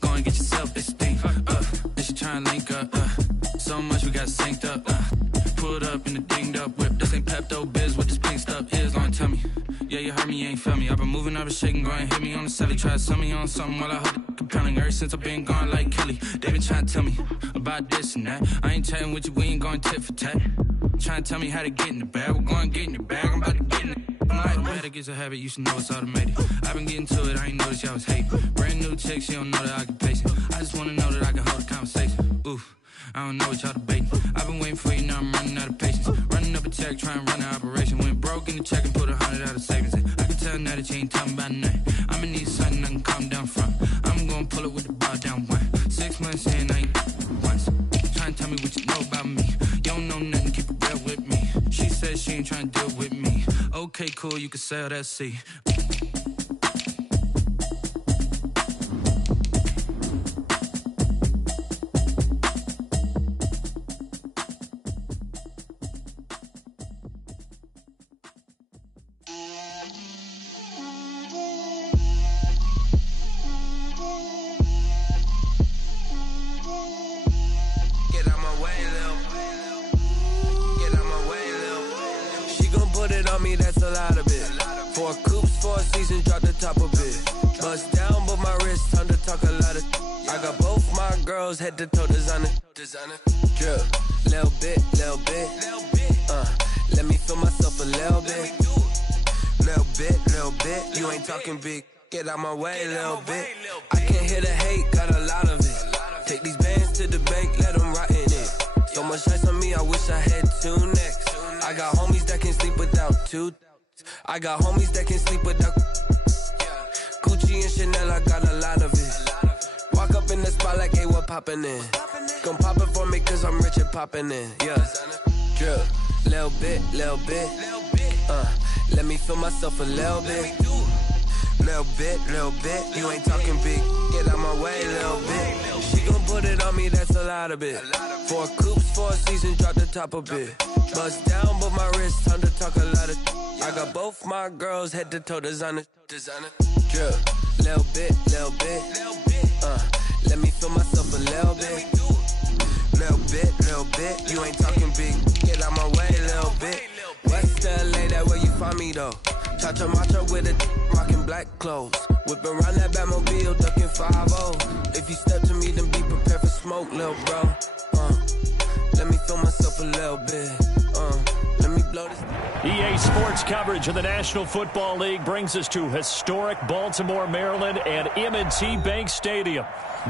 Go and get yourself this thing. Then she tryna link up. So much we got synced up. Pulled up in the dinged up whip. This ain't Pepto-Biz, what this pink stuff is. Gonna tell me. Yeah, you heard me, you ain't felt me. I've been moving, I've been shaking, go and hit me on the celly. Try to sell me on something while I heard it compelling. Ever since I've been gone like Kelly. They been trying to tell me about this and that. I ain't chatting with you, we ain't going tit for tat. Trying to tell me how to get in the bag. We're going to get in the bag, I'm about to get in it. I'm like, better get a habit, you should know it's automated. I've been getting to it, I ain't noticed y'all was hating. Brand new chick, she don't know that I can pace it. I just wanna know that I can hold a conversation. Oof, I don't know what y'all debating. I've been waiting for you, now I'm running out of patience. Running up a check, trying to run an operation. Went broke in the check and put 100 out of savings. I can tell now that you ain't talking about nothing. I'ma need something I can calm down from. I'm gonna pull it with the bar down one. 6 months in, I ain't once. Trying to tell me what you know about me. You don't know nothing, keep it real with me. She said she ain't trying to deal with me. Okay, cool, you can sell that seat. Head to toe designer, drip, little bit, let me feel myself a little bit, you ain't talking big, get out my way, little bit, I can't hear the hate, got a lot of it, take these bands to the bank, let them rot in it, so much ice on me, I wish I had two necks, I got homies that can sleep without two, I got homies that can sleep without, Gucci and Chanel, I got a lot of it, walk up in the spot like, hey, what poppin' in? Gon' pop it for me cause I'm rich and poppin' in, yeah. Drip, little bit, let me feel myself a little bit. Little bit, you ain't talking big, get out my way, little bit. She gon' put it on me, that's a lot of it. 4 coops, 4 seasons, drop the top a bit. Bust down, but my wrist, time to talk a lot of. I got both my girls, head to toe designer. Drip, little bit, let me feel myself a little bit. Little bit, you ain't talking big, get out my way, little bit. West LA, that where you find me though. Chacha macha with a rockin' black clothes. Whip around that Batmobile, ducking 5-0. If you step to me, then be prepared for smoke, little bro. Let me feel myself a little bit. Let me blow this. EA Sports coverage of the National Football League brings us to historic Baltimore, Maryland and M&T Bank Stadium.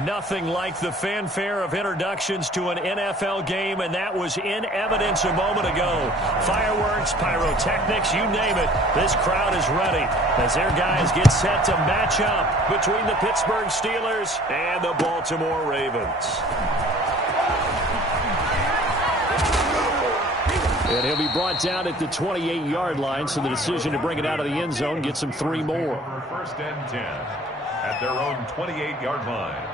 Nothing like the fanfare of introductions to an NFL game, and that was in evidence a moment ago. Fireworks, pyrotechnics, you name it. This crowd is ready as their guys get set to match up between the Pittsburgh Steelers and the Baltimore Ravens. And he'll be brought down at the 28-yard line, so the decision to bring it out of the end zone gets him 3 more. First and 10 at their own 28-yard line.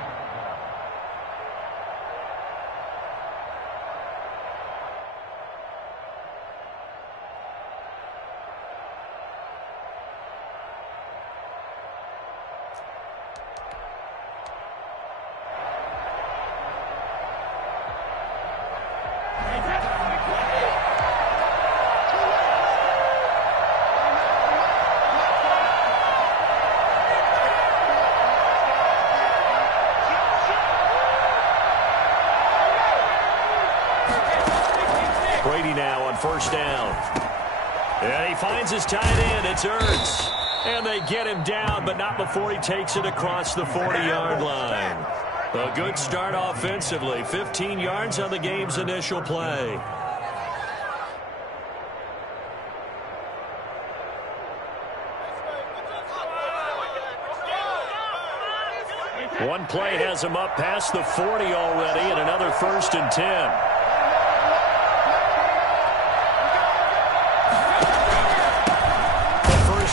Brady now on first down. And he finds his tight end. It's Ertz. And they get him down, but not before he takes it across the 40-yard line. A good start offensively. 15 yards on the game's initial play. One play has him up past the 40 already, and another first and 10.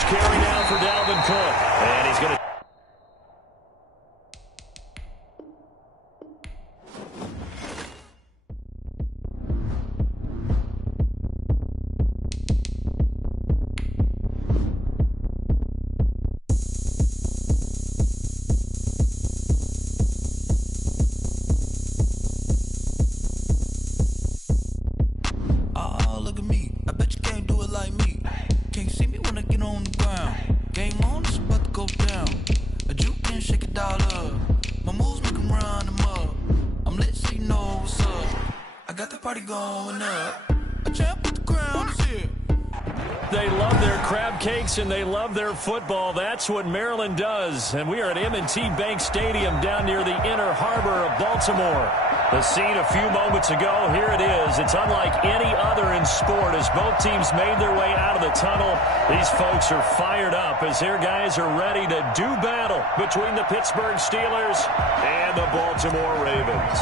Carry now for Dalvin Cook. And he's going to... come run them up. I'm lit so you know what's up. I got the party going up. A champ with the crown is here. They love their crab cakes and they love their football. That's what Maryland does. And we are at M&T Bank Stadium down near the Inner Harbor of Baltimore. The scene a few moments ago, here it is. It's unlike any other in sport as both teams made their way out of the tunnel. These folks are fired up as their guys are ready to do battle between the Pittsburgh Steelers and the Baltimore Ravens.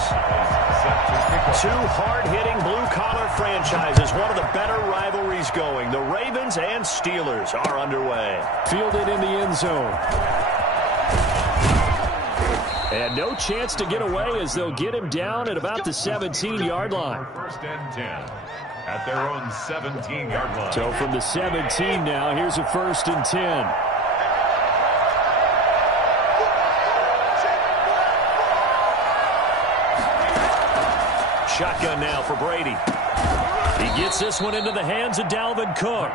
Two hard-hitting blue-collar franchises, one of the better rivalries going. The Ravens and Steelers are underway. Fielded in the end zone. And no chance to get away as they'll get him down at about the 17-yard line. First and 10 at their own 17-yard line. So from the 17 now, here's a 1st and 10. Shotgun now for Brady. He gets this one into the hands of Dalvin Cook.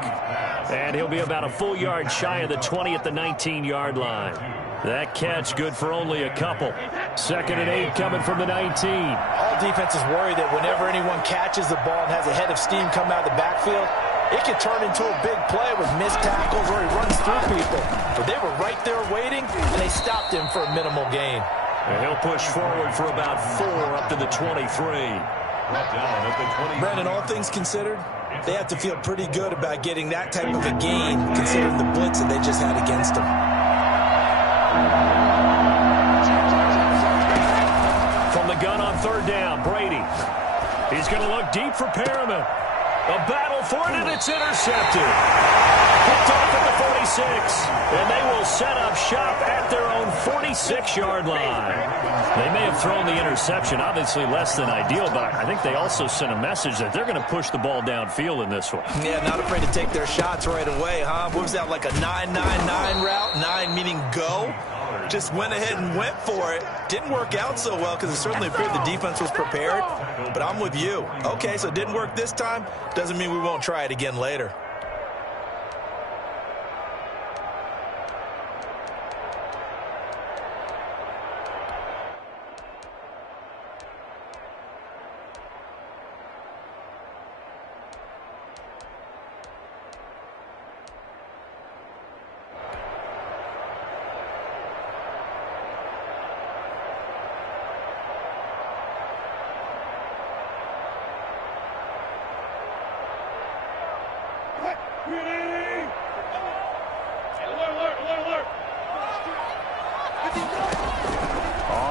And he'll be about a full yard shy of the 20 at the 19-yard line. That catch good for only a couple. 2nd and 8 coming from the 19. All defenses worry that whenever anyone catches the ball and has a head of steam come out of the backfield, it can turn into a big play with missed tackles or he runs through people. But they were right there waiting, and they stopped him for a minimal gain. And he'll push forward for about 4 up to the 23. Brandon, all things considered, they have to feel pretty good about getting that type of a gain considering the blitz that they just had against them. From the gun on 3rd down, Brady. He's going to look deep for Perriman. A battle for it, and it's intercepted. Picked off at the 46, and they will set up shop at their own 46-yard line. They may have thrown the interception, obviously less than ideal, but I think they also sent a message that they're going to push the ball downfield in this one. Yeah, not afraid to take their shots right away, huh? What was that, like a 9-9-9 route? 9 meaning go? Just went ahead and went for it. Didn't work out so well because it certainly appeared the defense was prepared. But I'm with you. Okay, so it didn't work this time. Doesn't mean we won't try it again later.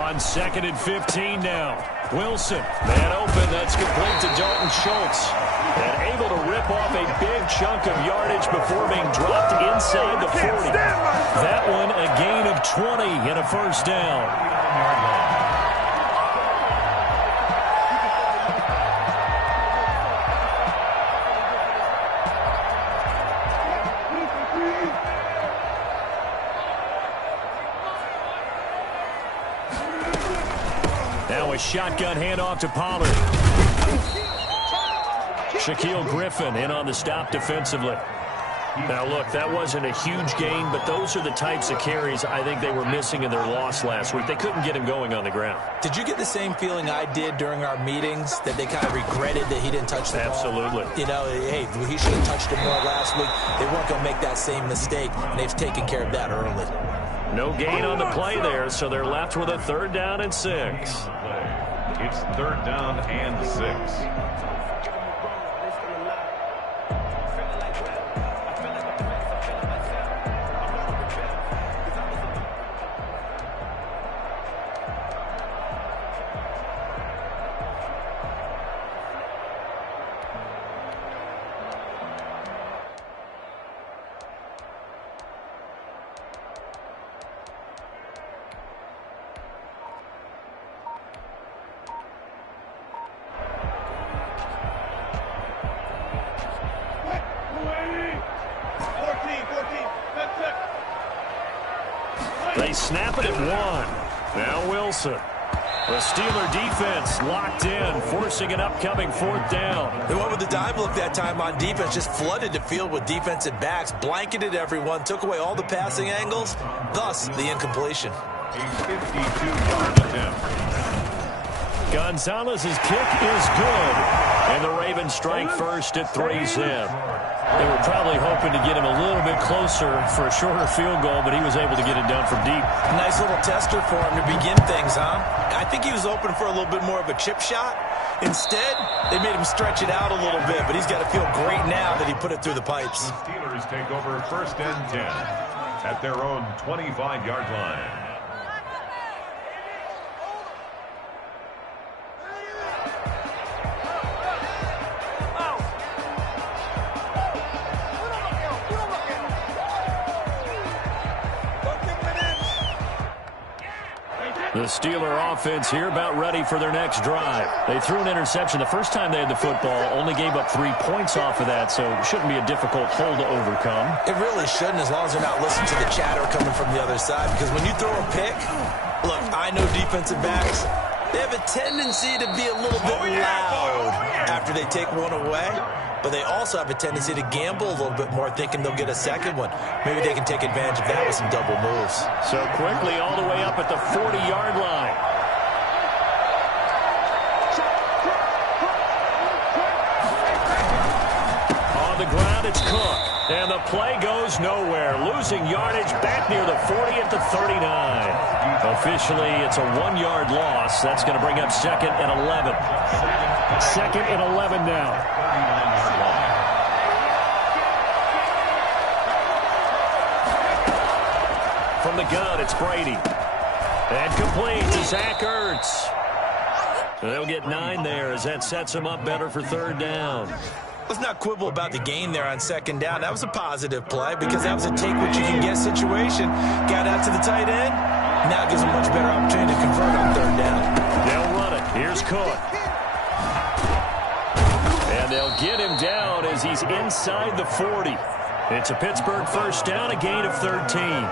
On 2nd and 15 now. Wilson, man open, that's complete to Dalton Schultz. And able to rip off a big chunk of yardage before being dropped inside the 40. That one a gain of 20 and a 1st down. Now a shotgun handoff to Pollard. Shaquille Griffin in on the stop defensively. Now, look, that wasn't a huge gain, but those are the types of carries I think they were missing in their loss last week. They couldn't get him going on the ground. Did you get the same feeling I did during our meetings, that they kind of regretted that he didn't touch the ball? Absolutely. You know, hey, he should have touched it more last week. They weren't going to make that same mistake, and they've taken care of that early. No gain on the play there, so they're left with a 3rd down and 6. It's 3rd down and 6. They snap it at 1. Now Wilson. The Steeler defense locked in, forcing an upcoming 4th down. They went with the dive look that time on defense, just flooded the field with defensive backs, blanketed everyone, took away all the passing angles, thus the incompletion. A 52-yard attempt. Gonzalez's kick is good. And the Ravens strike first at 3-zip. They were probably hoping to get him a little bit closer for a shorter field goal, but he was able to get it done from deep. Nice little tester for him to begin things, huh? I think he was open for a little bit more of a chip shot. Instead, they made him stretch it out a little bit, but he's got to feel great now that he put it through the pipes. The Steelers take over 1st and 10 at their own 25-yard line. The Steeler offense here about ready for their next drive. They threw an interception the first time they had the football, only gave up 3 points off of that, so it shouldn't be a difficult hole to overcome. It really shouldn't, as long as they're not listening to the chatter coming from the other side, because when you throw a pick, look, I know defensive backs, they have a tendency to be a little bit loud after they take one away, but they also have a tendency to gamble a little bit more, thinking they'll get a second one. Maybe they can take advantage of that with some double moves. So quickly all the way up at the 40-yard line. On the ground, it's Cook. And the play goes nowhere. Losing yardage back near the 40 at the 39. Officially, it's a 1-yard loss. That's going to bring up 2nd and 11. 2nd and 11 now. From the gun, it's Brady. And complete to Zach Ertz. They'll get 9 there as that sets them up better for 3rd down. Let's not quibble about the gain there on 2nd down. That was a positive play because that was a take-what-you-can-get situation. Got out to the tight end. Now it gives them a much better opportunity to convert on 3rd down. They'll run it. Here's Cook. And they'll get him down as he's inside the 40. It's a Pittsburgh 1st down, a gain of 13.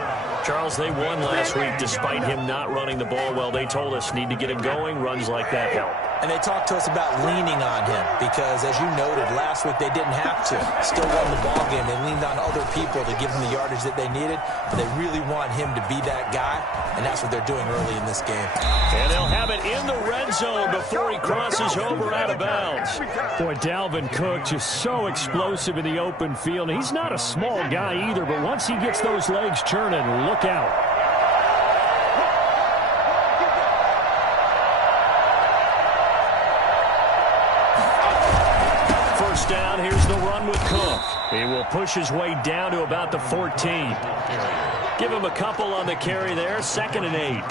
Charles, they won last week despite him not running the ball well. They told us need to get him going. Runs like that help. And they talked to us about leaning on him because, as you noted, last week they didn't have to. Still won the ball game. They leaned on other people to give them the yardage that they needed, but they really want him to be that guy, and that's what they're doing early in this game. And they'll have it in the red zone before he crosses over out of bounds. Boy, Dalvin Cook just so explosive in the open field. He's not a small guy either, but once he gets those legs churning, look out. Down, here's the run with Cook. He will push his way down to about the 14. Give him a couple on the carry there, 2nd and 8.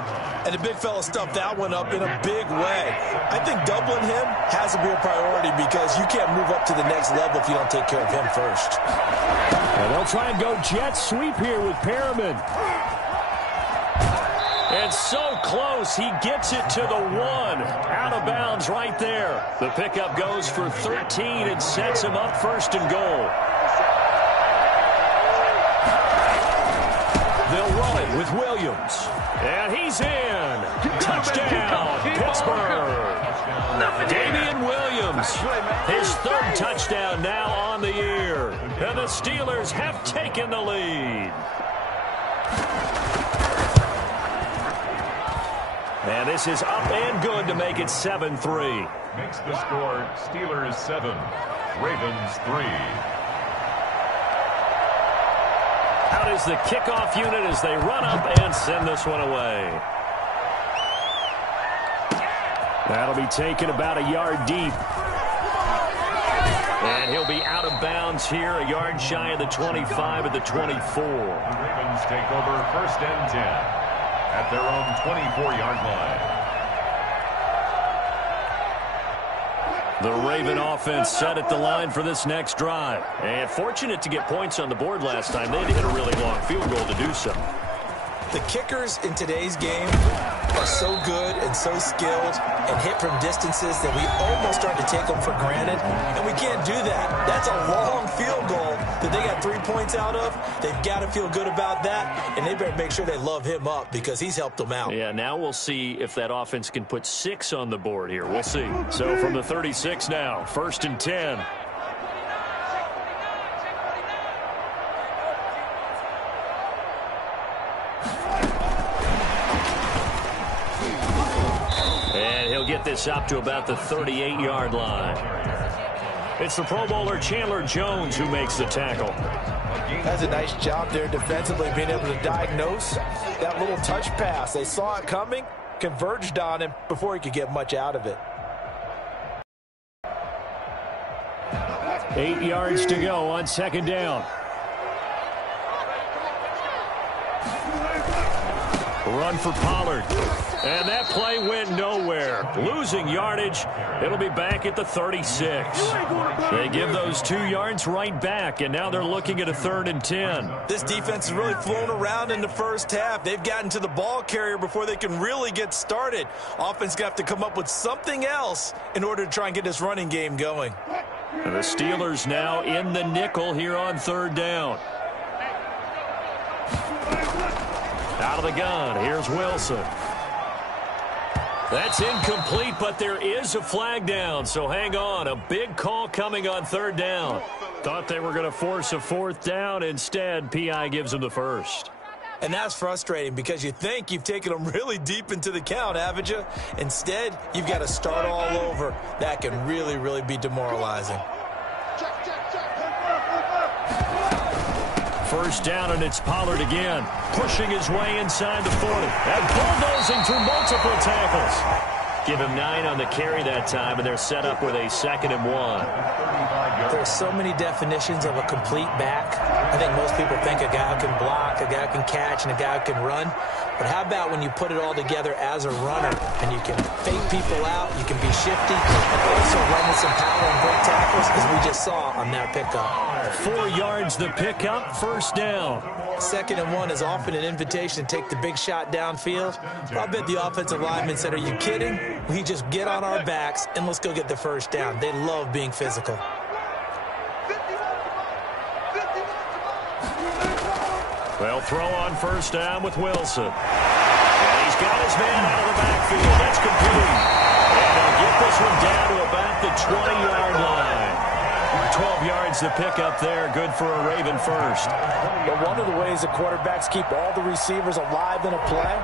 And the big fella stuffed that one up in a big way. I think doubling him has to be a priority because you can't move up to the next level if you don't take care of him first. And they'll try and go jet sweep here with Perriman. And so close, he gets it to the 1. Out of bounds right there. The pickup goes for 13 and sets him up 1st and goal. They'll run it with Williams. And he's in. Touchdown, Pittsburgh. Damian Williams, his 3rd touchdown now on the year. And the Steelers have taken the lead. And this is up and good to make it 7-3. Makes the score Steelers 7, Ravens 3. Out is the kickoff unit as they run up and send this one away. That'll be taken about a yard deep. And he'll be out of bounds here, a yard shy of the 25 at the 24. The Ravens take over 1st and 10. At their own 24-yard line. The Raven offense set at the line for this next drive. And fortunate to get points on the board last time. They had to hit a really long field goal to do so. The kickers in today's game are so good and so skilled and hit from distances that we almost start to take them for granted, and we can't do that. That's a long field goal that they got 3 points out of. They've got to feel good about that, and they better make sure they love him up because he's helped them out. Yeah, now we'll see if that offense can put 6 on the board here. We'll see. So from the 36 now, 1st and 10. he'll get this up to about the 38-yard line. It's the Pro Bowler Chandler Jones who makes the tackle. That's a nice job there defensively, being able to diagnose that little touch pass. They saw it coming, converged on him before he could get much out of it. 8 yards to go on second down. Run for Pollard. And that play went nowhere. Losing yardage. It'll be back at the 36. They give those 2 yards right back, and now they're looking at a 3rd and 10. This defense has really flown around in the first half. They've gotten to the ball carrier before they can really get started. Offense got to come up with something else in order to try and get this running game going. And the Steelers now in the nickel here on 3rd down. Out of the gun, here's Wilson. That's incomplete, but there is a flag down, so hang on. A big call coming on 3rd down. Thought they were going to force a 4th down. Instead, P.I. gives them the first. And that's frustrating because you think you've taken them really deep into the count, haven't you? Instead, you've got to start all over. That can really, really be demoralizing. First down, and it's Pollard again, pushing his way inside the 40. And bulldozing through multiple tackles. Give him 9 on the carry that time, and they're set up with a 2nd and 1. There's so many definitions of a complete back. I think most people think a guy who can block, a guy who can catch, and a guy who can run. But how about when you put it all together as a runner, and you can fake people out, you can be shifty, and also run with some power and break tackles, as we just saw on that pickup. 4 yards the pickup, first down. 2nd and 1 is often an invitation to take the big shot downfield. I'll bet the offensive lineman said, "Are you kidding? We just get on our backs and let's go get the first down." They love being physical. They'll throw on first down with Wilson. And he's got his man out of the backfield. That's complete. And they'll get this one down to about the 20-yard line. 12 yards to pick up there. Good for a Raven first. But one of the ways the quarterbacks keep all the receivers alive in a play,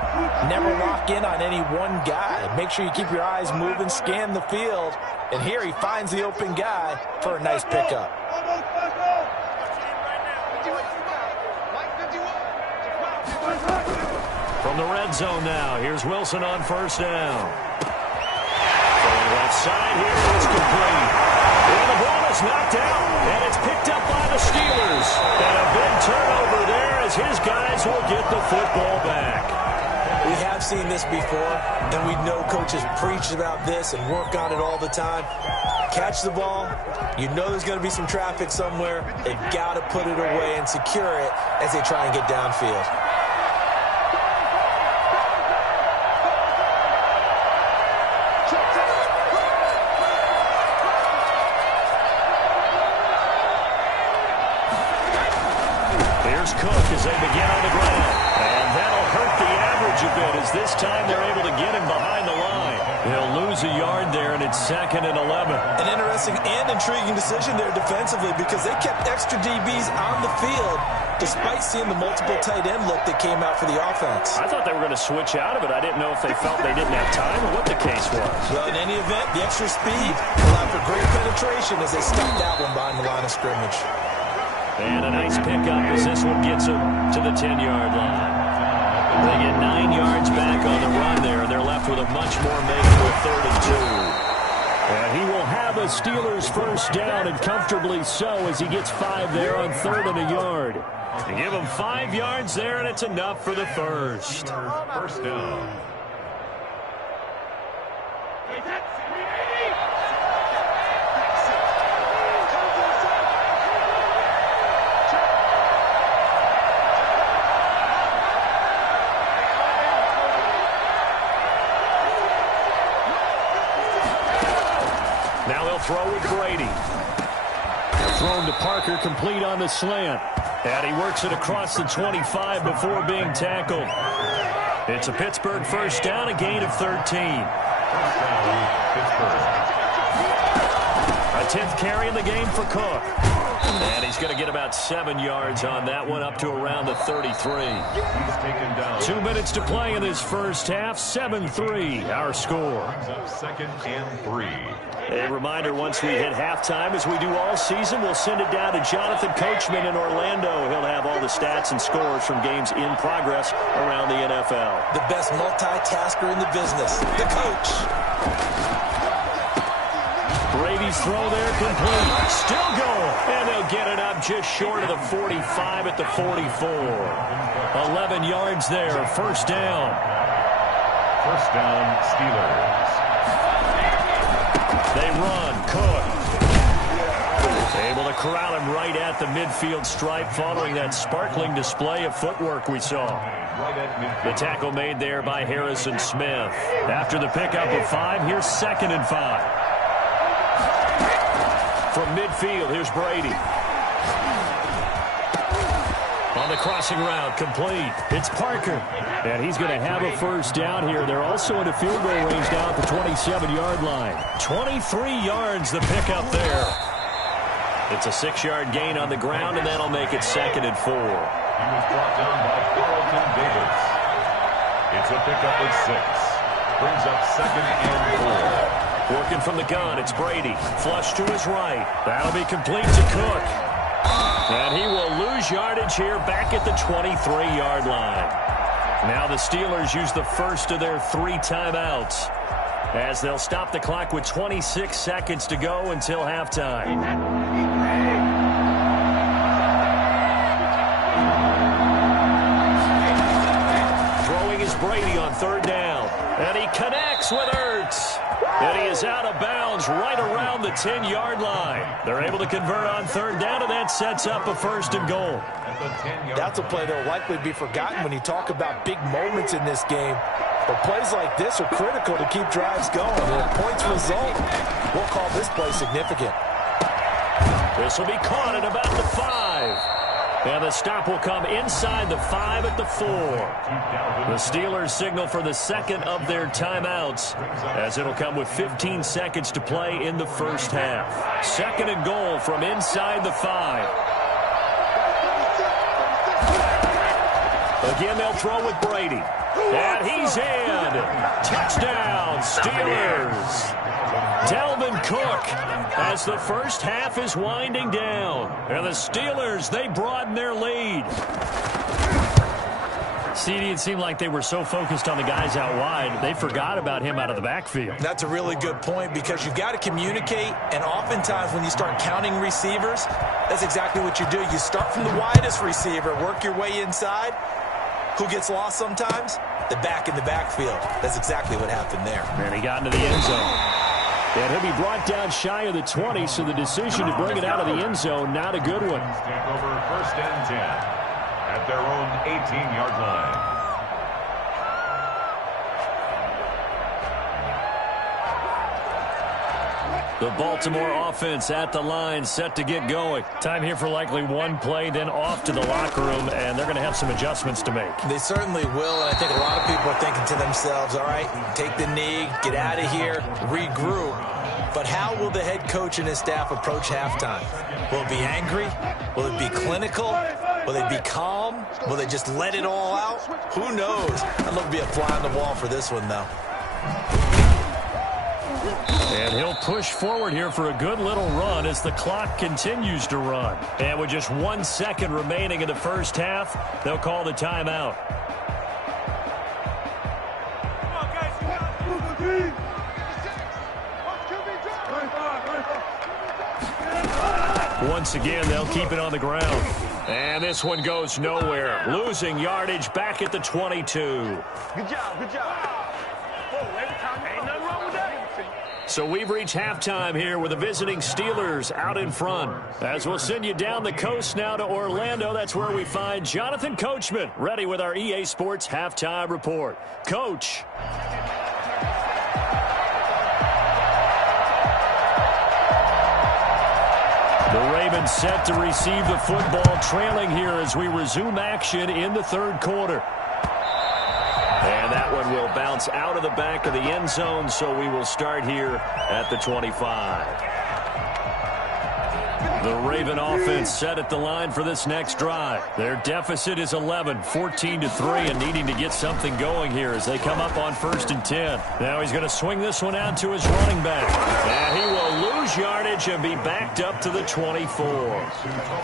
never lock in on any one guy. Make sure you keep your eyes moving, scan the field. And here he finds the open guy for a nice pickup. From the red zone now, here's Wilson on first down. Going left side here, it's complete. And the ball is knocked out, and it's picked up by the Steelers. And a big turnover there as his guys will get the football back. We have seen this before, and we know coaches preach about this and work on it all the time. Catch the ball. You know there's going to be some traffic somewhere. They've got to put it away and secure it as they try and get downfield. Here's Cook as they begin on the ground. And that'll hurt the average a bit as this time they're able to get him behind the line. They'll lose a yard there, and it's 2nd and 11. An interesting and intriguing decision there defensively because they kept extra DBs on the field despite seeing the multiple tight end look that came out for the offense. I thought they were going to switch out of it. I didn't know if they felt they didn't have time or what the case was. Well, in any event, the extra speed allowed for great penetration as they stuffed that one behind the line of scrimmage. And a nice pickup as this one gets them to the 10-yard line. They get 9 yards back on the run there, and they're left with a much more makeable 3rd and 2. And he will have a Steelers first down, and comfortably so, as he gets 5 there on 3rd and a yard. They give him 5 yards there, and it's enough for the first. First down. Now they'll throw with Brady. Thrown to Parker, complete on the slant. And he works it across the 25 before being tackled. It's a Pittsburgh first down, a gain of 13. A 10th carry in the game for Cook. And he's going to get about 7 yards on that one, up to around the 33. He's taken down. 2 minutes to play in this first half. 7-3, our score. Brings up 2nd and 3. A reminder, once we hit halftime, as we do all season, we'll send it down to Jonathan Coachman in Orlando. He'll have all the stats and scores from games in progress around the NFL. The best multitasker in the business, the coach. Brady's throw there complete. Still going. And they'll get it up just short of the 45 at the 44. 11 yards there. First down. First down, Steelers. They run. Cook. Able to corral him right at the midfield stripe following that sparkling display of footwork we saw. The tackle made there by Harrison Smith. After the pickup of 5, here's 2nd and 5. From midfield, here's Brady. On the crossing route, complete. It's Parker. And he's going to have a first down here. They're also in a field goal range down at the 27-yard line. 23 yards the pickup there. It's a 6-yard gain on the ground, and that'll make it 2nd and 4. He was brought down by Carlton Davis. It's a pickup of 6. Brings up 2nd and 4. Working from the gun, it's Brady. Flush to his right. That'll be complete to Cook. And he will lose yardage here back at the 23-yard line. Now the Steelers use the first of their 3 timeouts, as they'll stop the clock with 26 seconds to go until halftime. Throwing is Brady on 3rd down. And he connects with Ertz. And he is out of bounds right around the 10-yard line. They're able to convert on 3rd down, and that sets up a 1st and goal. That's a play that will likely be forgotten when you talk about big moments in this game. But plays like this are critical to keep drives going. And if points result, we'll call this play significant. This will be caught at about the 5. And the stop will come inside the 5 at the 4. The Steelers signal for the 2nd of their timeouts, as it'll come with 15 seconds to play in the first half. 2nd and goal from inside the 5. Again, they'll throw with Brady. And he's in. Touchdown, Steelers. Dalvin Cook, as the first half is winding down. And the Steelers, they broaden their lead. CD, it seemed like they were so focused on the guys out wide, they forgot about him out of the backfield. That's a really good point, because you've got to communicate, and oftentimes when you start counting receivers, that's exactly what you do. You start from the widest receiver, work your way inside. Who gets lost sometimes? The back in the backfield. That's exactly what happened there. And he got into the end zone. And he'll be brought down shy of the 20, so the decision to bring it out of the end zone, not a good one. Take over 1st and 10 at their own 18-yard line. The Baltimore offense at the line, set to get going. Time here for likely one play, then off to the locker room, and they're going to have some adjustments to make. They certainly will, and I think a lot of people are thinking to themselves, all right, take the knee, get out of here, regroup. But how will the head coach and his staff approach halftime? Will it be angry? Will it be clinical? Will they be calm? Will they just let it all out? Who knows? I'd love to be a fly on the wall for this one, though. And he'll push forward here for a good little run as the clock continues to run. And with just 1 second remaining in the first half, they'll call the timeout. Once again, they'll keep it on the ground. And this one goes nowhere. Losing yardage back at the 22. Good job, good job. Ain't nothing wrong with that. So we've reached halftime here with the visiting Steelers out in front. As we'll send you down the coast now to Orlando, that's where we find Jonathan Coachman, ready with our EA Sports Halftime Report. Coach. The Ravens set to receive the football, trailing here as we resume action in the 3rd quarter. And that one will bounce out of the back of the end zone, so we will start here at the 25. The Raven offense set at the line for this next drive. Their deficit is 11, 14-3, and needing to get something going here as they come up on 1st and 10. Now he's going to swing this one out to his running back. And he will lose yardage and be backed up to the 24.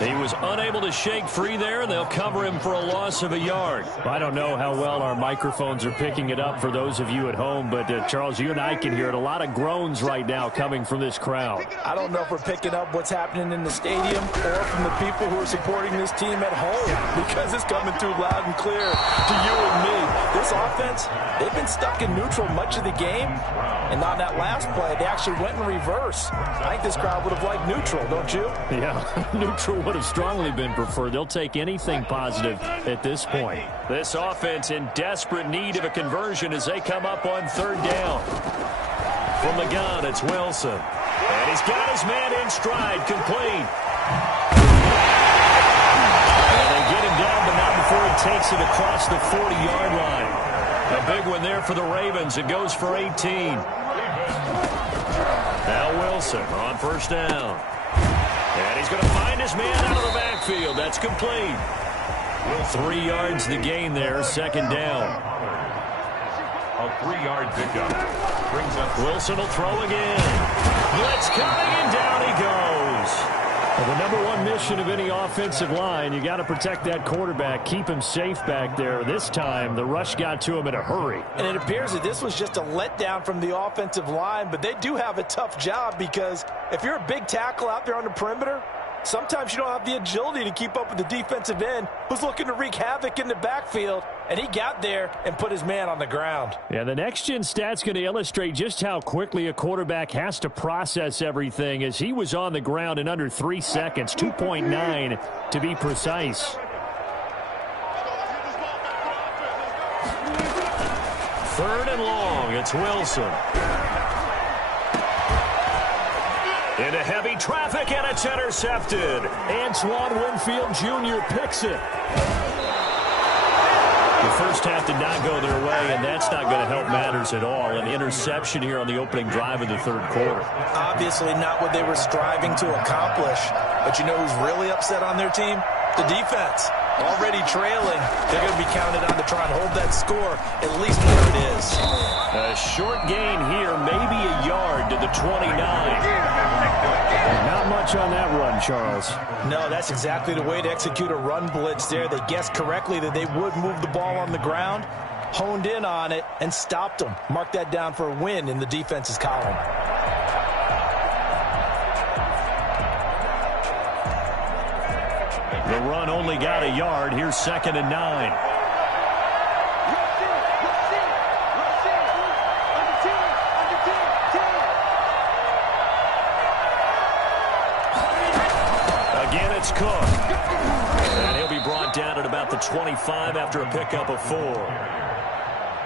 He was unable to shake free there, and they'll cover him for a loss of a yard. I don't know how well our microphones are picking it up for those of you at home, but Charles, you and I can hear it. A lot of groans right now coming from this crowd. I don't know if we're picking up what's happening in the stadium or from the people who are supporting this team at home, because it's coming through loud and clear to you and me. This offense, they've been stuck in neutral much of the game, and on that last play, they actually went in reverse. I think this crowd would have liked neutral, don't you? Yeah, neutral would have strongly been preferred. They'll take anything positive at this point. This offense in desperate need of a conversion as they come up on 3rd down. From the gun, it's Wilson. And he's got his man in stride, complete. And they get him down, but not before he takes it across the 40-yard line. A big one there for the Ravens. It goes for 18. Now Wilson on 1st down. And he's going to find his man out of the backfield. That's complete. 3 yards the gain there, 2nd down. A 3-yard pickup. Brings up Wilson will throw again. Blitz coming, and down he goes. Well, the number one mission of any offensive line, you got to protect that quarterback, keep him safe back there. This time, the rush got to him in a hurry. And it appears that this was just a letdown from the offensive line, but they do have a tough job, because if you're a big tackle out there on the perimeter, sometimes you don't have the agility to keep up with the defensive end who's looking to wreak havoc in the backfield, and he got there and put his man on the ground. Yeah, the next-gen stat's going to illustrate just how quickly a quarterback has to process everything, as he was on the ground in under 3 seconds, 2.9 to be precise. 3rd and long, it's Wilson. Into heavy traffic, and it's intercepted. Antoine Winfield Jr. picks it. The first half did not go their way, and that's not going to help matters at all. An interception here on the opening drive of the 3rd quarter. Obviously not what they were striving to accomplish. But you know who's really upset on their team? The defense. Already trailing. They're going to be counted on to try and hold that score at least where it is. A short gain here, maybe a yard to the 29. Not much on that run, Charles. No, that's exactly the way to execute a run blitz there. They guessed correctly that they would move the ball on the ground, honed in on it, and stopped them. Mark that down for a win in the defense's column. The run only got a yard. Here's 2nd and 9. Again, it's Cook. And he'll be brought down at about the 25 after a pickup of 4.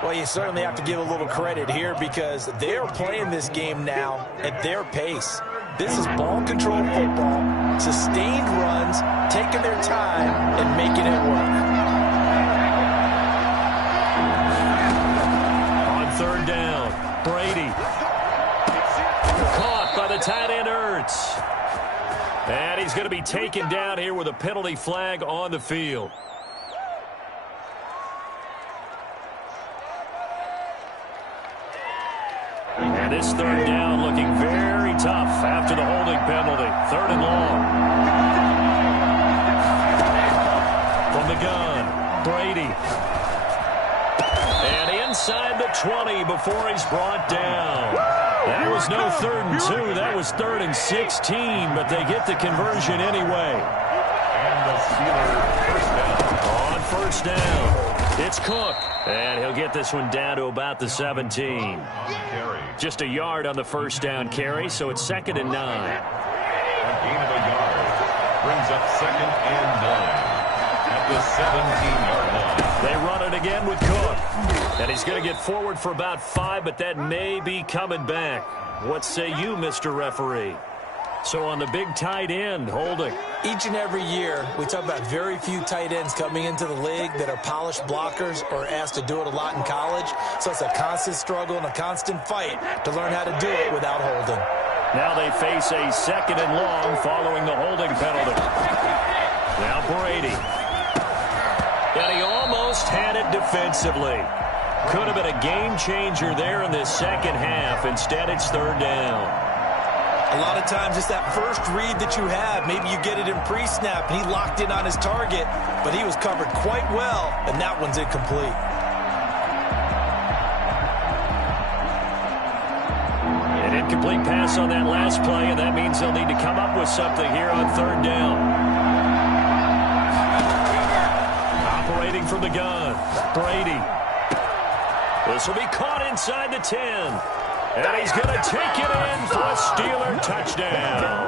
Well, you certainly have to give a little credit here, because they're playing this game now at their pace. This is ball control football, sustained runs, taking their time and making it work. On 3rd down, Brady. Caught by the tight end, Ertz. And he's going to be taken down here with a penalty flag on the field. And this 3rd down looking very tough after the holding penalty. 3rd and long. From the gun, Brady. And inside the 20 before he's brought down. That was no 3rd and 2. That was 3rd and 16, but they get the conversion anyway. And the Steelers first down. On 1st down, it's Cook. And he'll get this one down to about the 17. Just a yard on the 1st down carry, so it's 2nd and 9. A gain of a yard brings up 2nd and 9 at the 17-yard line. They run it again with Cook. And he's going to get forward for about 5, but that may be coming back. What say you, Mr. Referee? So on the big tight end, holding. Each and every year, we talk about very few tight ends coming into the league that are polished blockers or asked to do it a lot in college. So it's a constant struggle and a constant fight to learn how to do it without holding. Now they face a 2nd and long following the holding penalty. Now Brady. And he almost had it defensively. Could have been a game changer there in this second half. Instead, it's 3rd down. A lot of times it's that first read that you have. Maybe you get it in pre-snap, and he locked in on his target, but he was covered quite well, and that one's incomplete. An incomplete pass on that last play, and that means they'll need to come up with something here on 3rd down. Operating from the gun, Brady. This will be caught inside the 10. And he's going to take it in for a Steeler touchdown.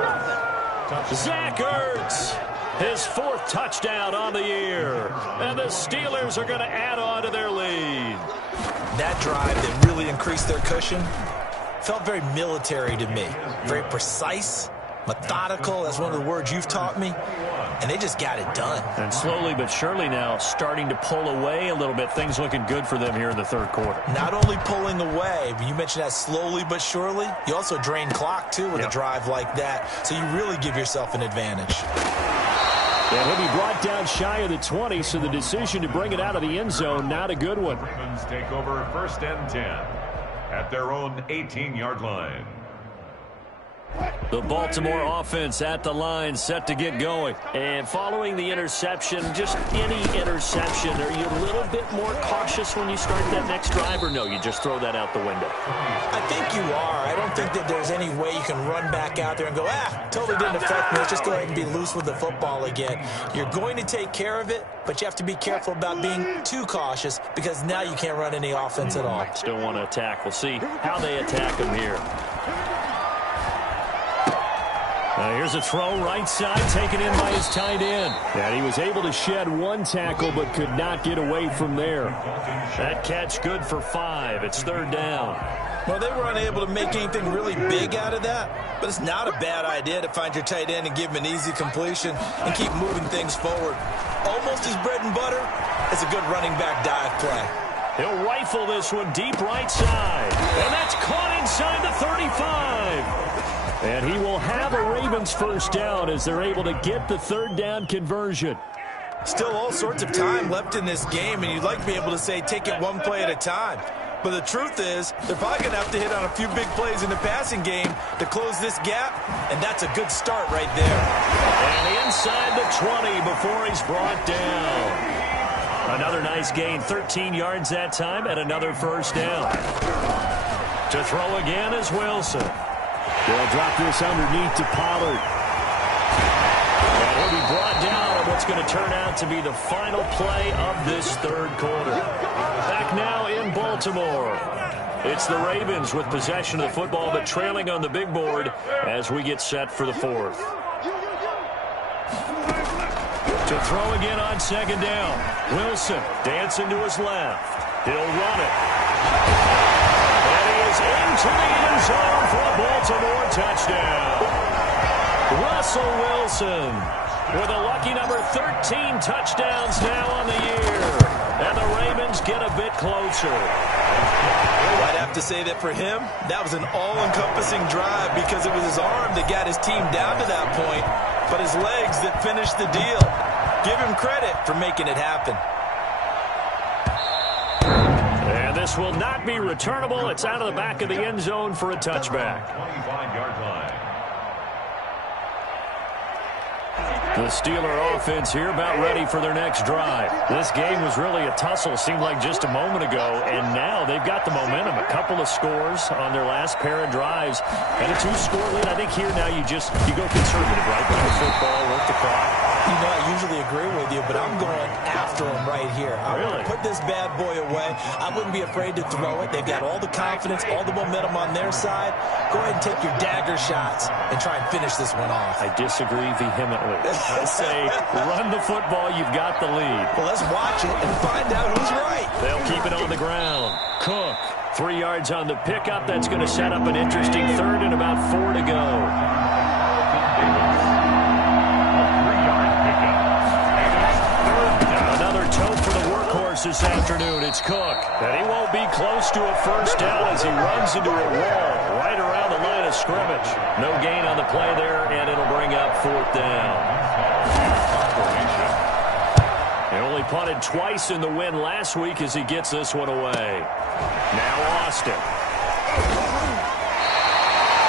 Zach Ertz, his 4th touchdown on the year. And the Steelers are going to add on to their lead. That drive that really increased their cushion felt very military to me. Very precise, methodical. That's one of the words you've taught me. And they just got it done. And slowly but surely now starting to pull away a little bit. Things looking good for them here in the 3rd quarter. Not only pulling away, but you mentioned that slowly but surely. You also drain clock, too, with a drive like that. So you really give yourself an advantage. And he'll be brought down shy of the 20, so the decision to bring it out of the end zone, not a good one. Ravens take over 1st and 10 at their own 18-yard line. The Baltimore offense at the line, set to get going. And following the interception, just any interception, are you a little bit more cautious when you start that next drive, or no, you just throw that out the window? I think you are. I don't think that there's any way you can run back out there and go, totally didn't affect me. Let's just go ahead and be loose with the football again. You're going to take care of it, but you have to be careful about being too cautious because now you can't run any offense at all. Still want to attack. We'll see how they attack him here. Here's a throw right side, taken in by his tight end. And he was able to shed 1 tackle but could not get away from there. That catch good for 5. It's 3rd down. Well, they were unable to make anything really big out of that, but it's not a bad idea to find your tight end and give him an easy completion and keep moving things forward. Almost his bread and butter is a good running back dive play. He'll rifle this one deep right side. And that's caught inside the 35. And he will have a Ravens 1st down as they're able to get the 3rd down conversion. Still all sorts of time left in this game, and you'd like to be able to say take it 1 play at a time. But the truth is, they're probably going to have to hit on a few big plays in the passing game to close this gap, and that's a good start right there. And inside the 20 before he's brought down. Another nice gain, 13 yards that time, and another 1st down. To throw again is Wilson. They'll drop this underneath to Pollard. And he'll be brought down on what's going to turn out to be the final play of this 3rd quarter. Back now in Baltimore. It's the Ravens with possession of the football, but trailing on the big board as we get set for the 4th. To throw again on 2nd down. Wilson dancing to his left. He'll run it. Into the end zone for a Baltimore touchdown. Russell Wilson with a lucky number 13 touchdowns now on the year. And the Ravens get a bit closer. I'd have to say that for him, that was an all-encompassing drive because it was his arm that got his team down to that point, but his legs that finished the deal. Give him credit for making it happen. This will not be returnable. It's out of the back of the end zone for a touchback. 25-yard line. The Steeler offense here about ready for their next drive. This game was really a tussle, seemed like just a moment ago, and now they've got the momentum. A couple of scores on their last pair of drives, and a 2-score lead. I think here now you go conservative, right? Run the football, work the clock. You know, I usually agree with you, but I'm going after him right here. I want to put this bad boy away. I wouldn't be afraid to throw it. They've got all the confidence, all the momentum on their side. Go ahead and take your dagger shots and try and finish this one off. I disagree vehemently. I say run the football. You've got the lead. Well, let's watch it and find out who's right. They'll keep it on the ground. Cook, 3 yards on the pickup. That's going to set up an interesting 3rd and about 4 to go. This afternoon, it's Cook, and he won't be close to a 1st down as he runs into a wall right around the line line of scrimmage. No gain on the play there, and it'll bring up 4th down. He only punted twice in the win last week as he gets this one away. Now Austin.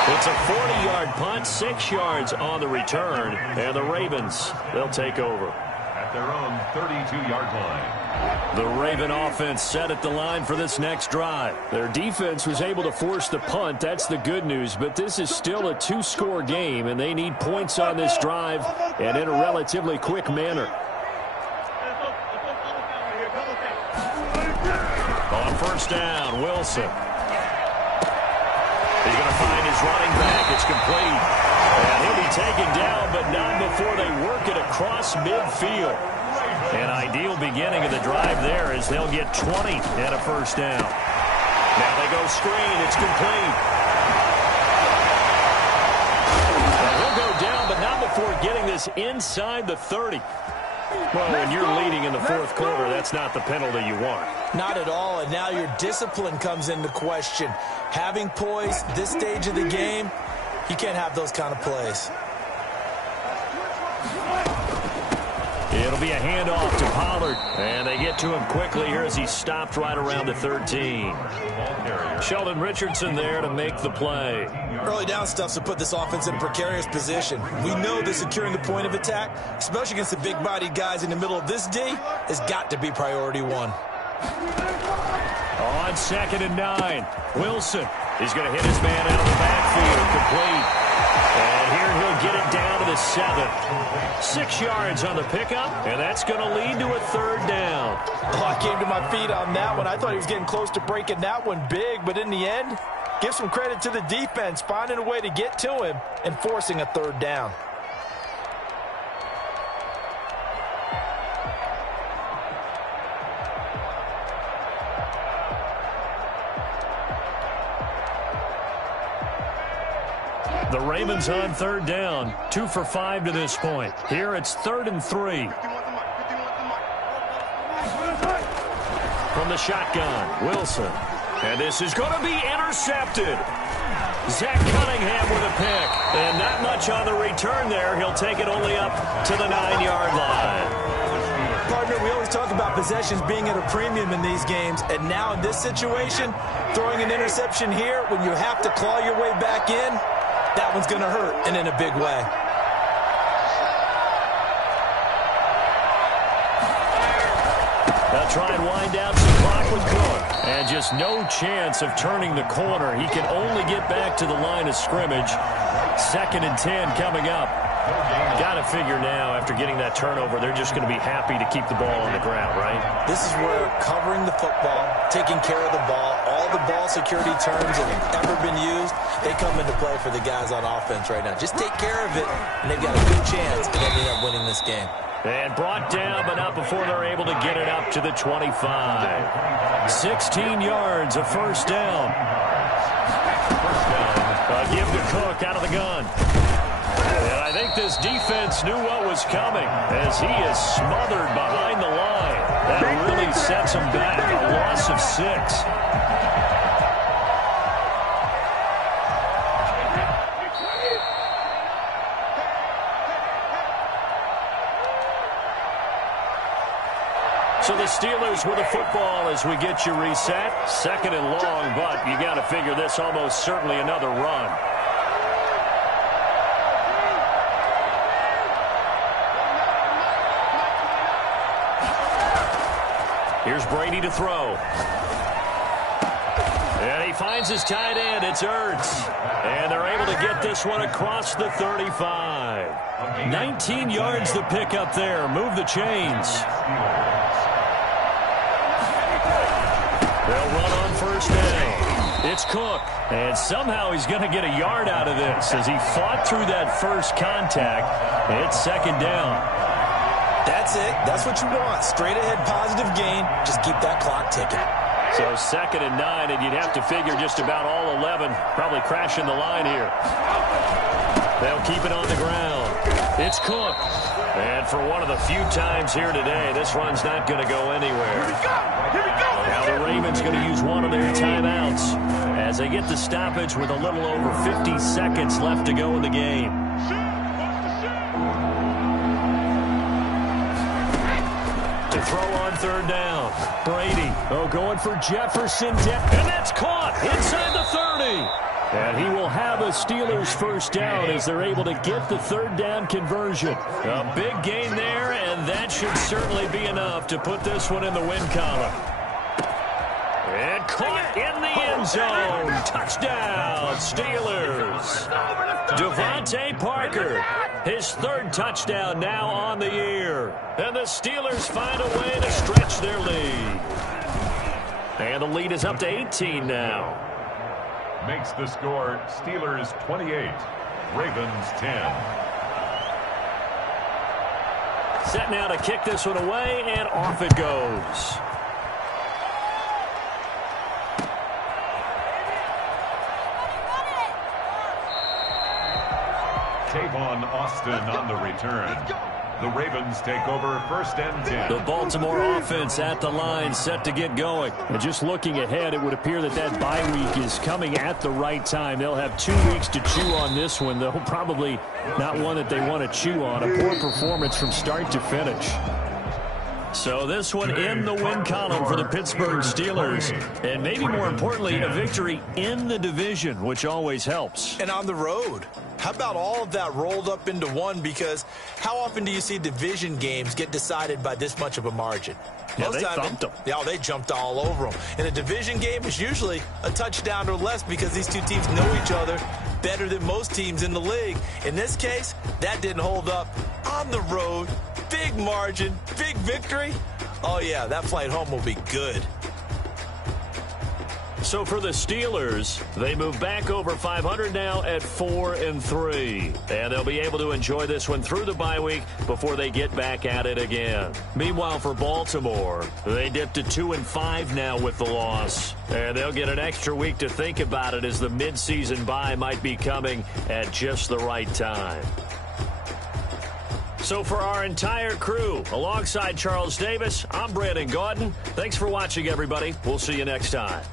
It's a 40-yard punt, 6 yards on the return, and the Ravens, they'll take over. At their own 32-yard line. The Raven offense set at the line for this next drive. Their defense was able to force the punt. That's the good news, but this is still a 2-score game, and they need points on this drive and in a relatively quick manner. On 1st down, Wilson. He's going to find his running back. It's complete. And he'll be taken down, but not before they work it across midfield. An ideal beginning of the drive there as they'll get 20 and a 1st down. Now they go screen. It's complete. And he'll go down, but not before getting this inside the 30. Well, when you're leading in the 4th quarter, that's not the penalty you want. Not at all, and now your discipline comes into question. Having poise this stage of the game, you can't have those kind of plays. It'll be a handoff to Pollard, and they get to him quickly here as he stopped right around the 13. Sheldon Richardson there to make the play. Early down stuff's to put this offense in a precarious position. We know that securing the point of attack, especially against the big-bodied guys in the middle of this D, has got to be priority 1. On 2nd and 9, Wilson. He's going to hit his man out of the backfield, complete. And here he'll get it down to the 7. 6 yards on the pickup, and that's going to lead to a 3rd down. Oh, I came to my feet on that one. I thought he was getting close to breaking that one big, but in the end, give some credit to the defense, finding a way to get to him and forcing a 3rd down. The Ravens on 3rd down, 2 for 5 to this point. Here it's 3rd and 3. From the shotgun, Wilson. And this is going to be intercepted. Zach Cunningham with a pick. And not much on the return there. He'll take it only up to the 9-yard line. Partner, we always talk about possessions being at a premium in these games. And now in this situation, throwing an interception here when you have to claw your way back in, that one's going to hurt, and in a big way. They'll try and wind down some clock with Cook. And just no chance of turning the corner. He can only get back to the line of scrimmage. 2nd and 10 coming up. Got to figure now, after getting that turnover, they're just going to be happy to keep the ball on the ground, right? This is where covering the football, taking care of the ball, all the ball security terms that have ever been used, they come into play for the guys on offense right now. Just take care of it, and they've got a good chance of ending up winning this game. And brought down, but not before they're able to get it up to the 25. 16 yards, a 1st down. Give to Cook out of the gun. And I think this defense knew what was coming as he is smothered behind the line. That really sets him back, a loss of 6. So the Steelers with the football as we get you reset. 2nd and long, but you got to figure this almost certainly another run. Here's Brady to throw. And he finds his tight end. It's Ertz. And they're able to get this one across the 35. 19 yards the pick up there. Move the chains. They'll run on 1st down. It's Cook. And somehow he's going to get a yard out of this as he fought through that first contact. It's 2nd down. That's it. That's what you want. Straight ahead positive gain. Just keep that clock ticking. So 2nd and 9, and you'd have to figure just about all 11 probably crashing the line here. They'll keep it on the ground. It's Cook. And for one of the few times here today, this run's not going to go anywhere. Here we go. Now the Ravens going to use one of their timeouts as as they get the stoppage with a little over 50 seconds left to go in the game. To throw on third down. Brady, going for Jefferson. And that's caught inside the 30. And he will have a Steelers first down as they're able to get the third down conversion. A big gain there, and that should certainly be enough to put this one in the win column. And caught in the end zone. Touchdown, Steelers. Devontae Parker, his third touchdown now on the year. And the Steelers find a way to stretch their lead. And the lead is up to 18 now. Makes the score Steelers 28, Ravens 10. Set now to kick this one away, and off it goes. Tavon Austin on the return. The Ravens take over first and 10. The Baltimore offense at the line, set to get going. And just looking ahead, it would appear that bye week is coming at the right time. They'll have 2 weeks to chew on this one, though probably not one that they want to chew on. A poor performance from start to finish. So this one in the win column for the Pittsburgh Steelers. And maybe more importantly, a victory in the division, which always helps. And on the road. How about all of that rolled up into one? Because how often do you see division games get decided by this much of a margin? Yeah, they thumped them. Yeah, they jumped all over them. And a division game is usually a touchdown or less because these two teams know each other better than most teams in the league. In this case, that didn't hold up. On the road, big margin, big victory. Oh, yeah, that flight home will be good. So for the Steelers, they move back over 500 now at 4-3. And they'll be able to enjoy this one through the bye week before they get back at it again. Meanwhile, for Baltimore, they dipped to 2-5 now with the loss. And they'll get an extra week to think about it as the midseason bye might be coming at just the right time. So for our entire crew, alongside Charles Davis, I'm Brandon Gaudin. Thanks for watching, everybody. We'll see you next time.